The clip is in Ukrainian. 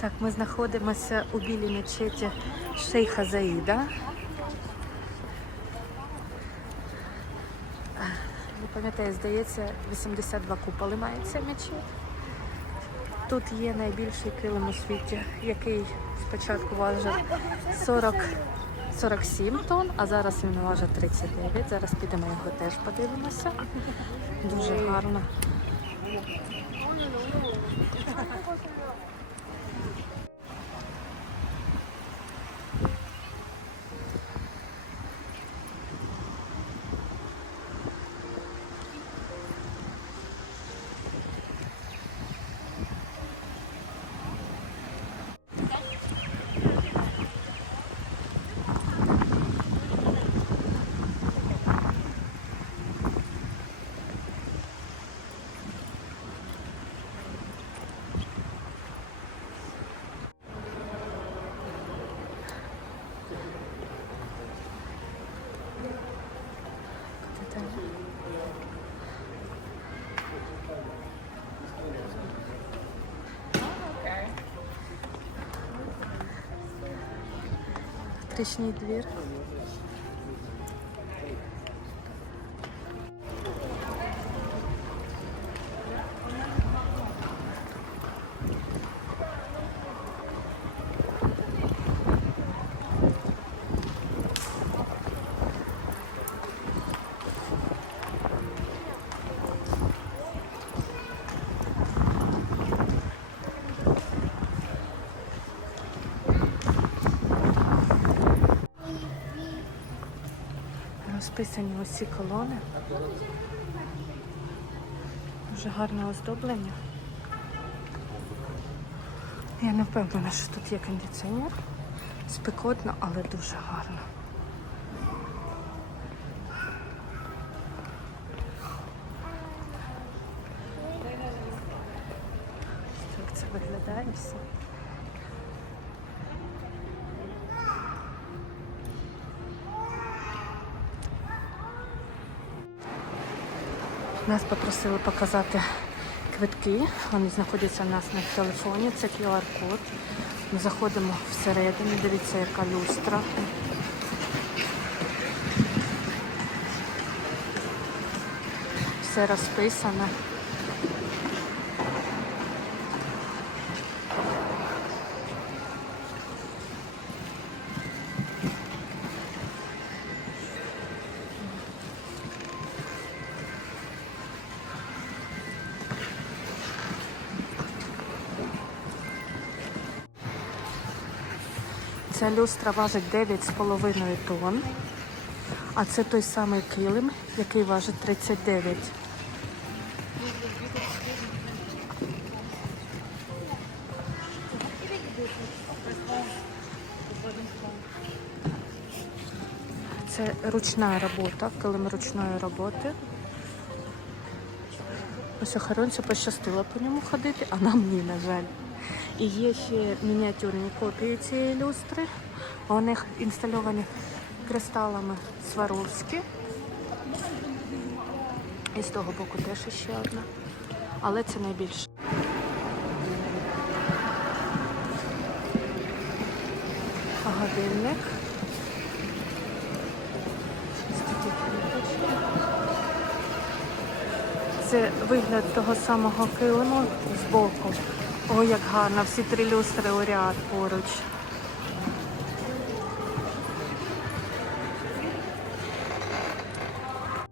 Так, ми знаходимося у білій мечеті Шейха Заїда. Не пам'ятаю, здається, 82 куполи має ця мечеть. Тут є найбільший килим у світі, який спочатку важив 40, 47 тонн, а зараз він важить 39. Зараз підемо його теж подивимося. Дуже гарно. Трічний двір. Розписані усі колони. Дуже гарне оздоблення. Я не впевнена, що тут є кондиціонер. Спекотно, але дуже гарно. Так це виглядає все. Нас попросили показати квитки. Вони знаходяться у нас на телефоні. Це QR-код. Ми заходимо всередину. Дивіться, яка люстра. Все розписано. Ця люстра важить 9,5 тонн. А це той самий килим, який важить 39. Це ручна робота, килим ручної роботи. Ось охоронцю пощастило по ньому ходити, а нам ні, на жаль. І є ще мініатюрні копії цієї люстри. Вони інстальовані кристалами Сваровські. І з того боку теж ще одна. Але це найбільше. Годинник. Це вигляд того самого килиму збоку. О, як гарно, всі три люстри у ряд поруч.